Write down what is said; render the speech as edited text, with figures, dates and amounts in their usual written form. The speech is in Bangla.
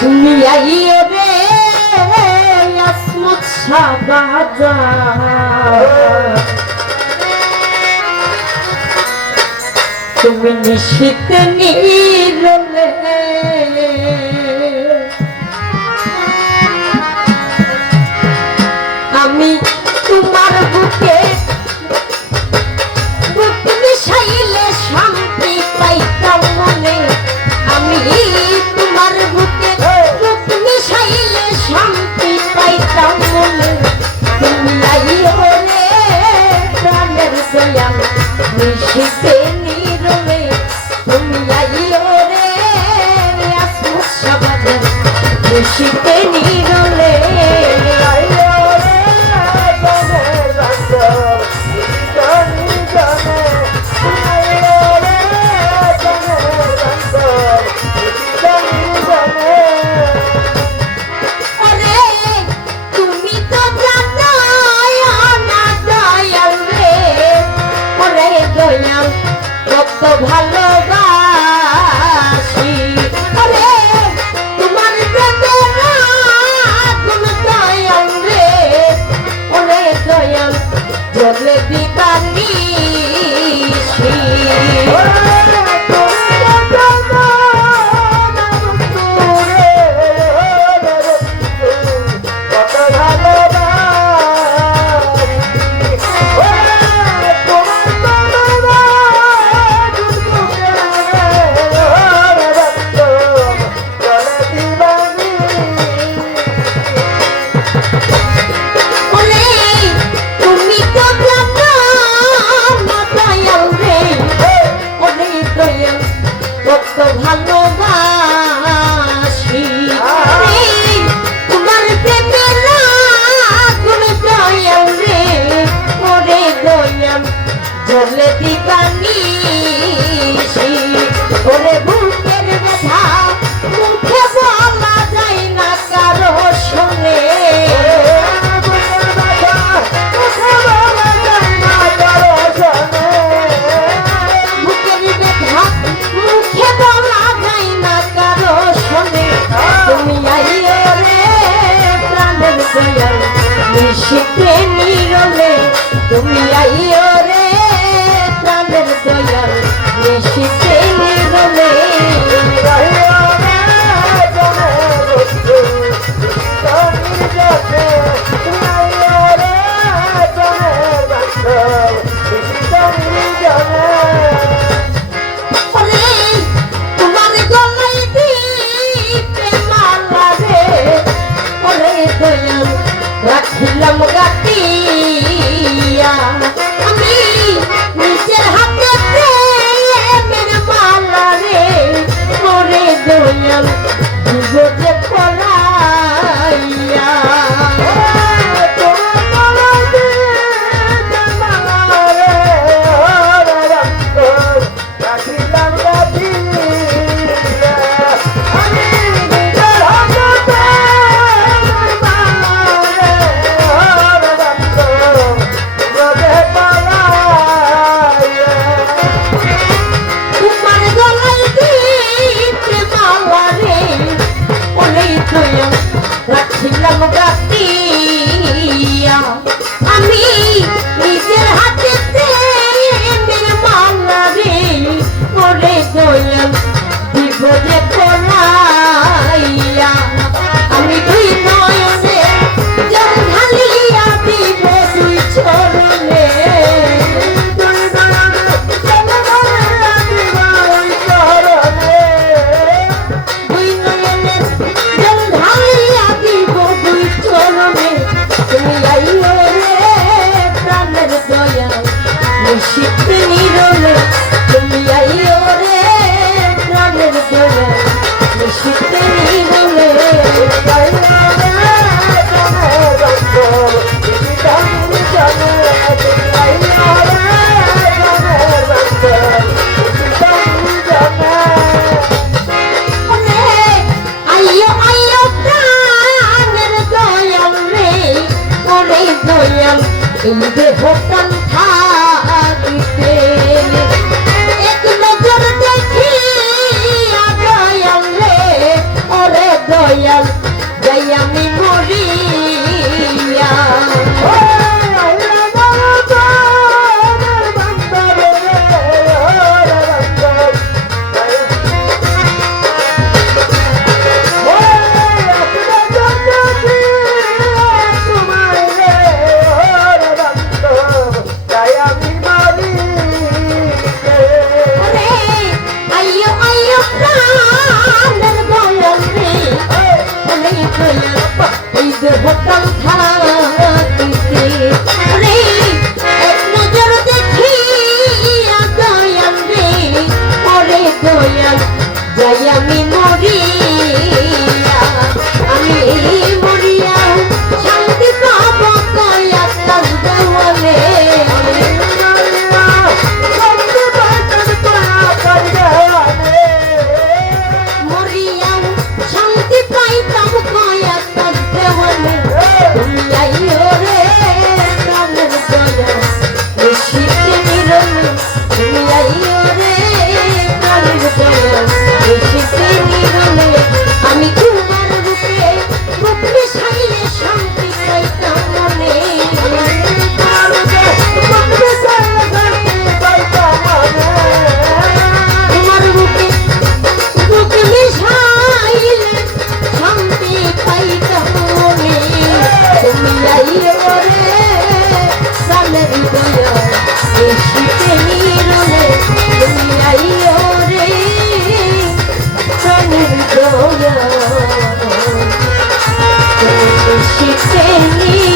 তুমি আইও রে আসমত সাবাজা তুমি নিশিতে নীরলে আমি তোমার বুকে বুক মিশাইলে শান্তি পাইতাম মনে আমি তোমার বুকে বুক মিশাইলে শান্তি পাইতাম মনে তুমি আইও রে প্রাণের দয়াল নিশিতে নীরলে তুমি আইও যাই আমি মরিয়া, আমি মরিয়া শান্তি পাবো কয়া কান্দে মনে। মরিয়া শান্তি পাইতাম কয়া কান্দে মনে। তুমি আইও রে প্রাণের দয়া শীতে নিরলে, তুমি আইও রে প্রাণের দয়া শীতে নিরলে। আমি তোমার রূপে রূপ মিশাইলে শান্তি পাইতাম মনে। তোমার রূপে রূপ মিশাইলে শান্তি পাইতাম মনে। তুমি আইও রে প্রাণের দয়া শীতে নিরলে, তুমি আইও রে প্রাণের দয়া শীতে নিরলে।